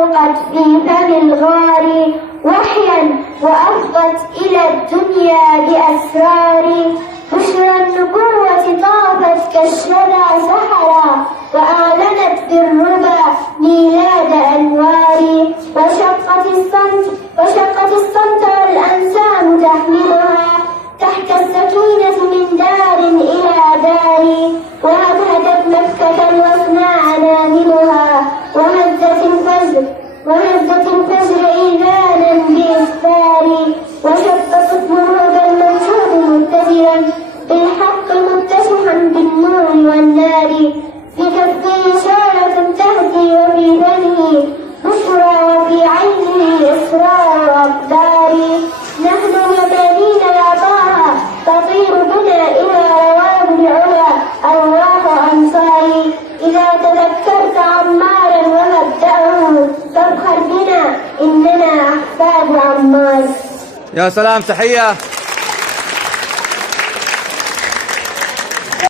ألقت في فم الغار وحيا وأفضت إلى الدنيا بأسرار. بشرى النبوة طافت كالشذا سحرا وأعلنت في الربا ميلاد أنوار. وشقت الصمت والأنسام تحملها تحت السكينة من دار إلى دار. وهدهدت مكة وصنع عناملها وهزت الفجر إيذانا بإسفار. وشق صفوف المنشور متزرا بالحق متسحا بالنور والنار. في كفه إشارة تهدي وفي فمه بشرى وفي عينه إسرار أقدار. نحن يمانين يا طه تطير بنا إلى رواب العلا أرواح أنصاري. إذا تذكرت عمارا ومبدأه فافخر بنا إننا أحفاد عمار. يا سلام، تحية.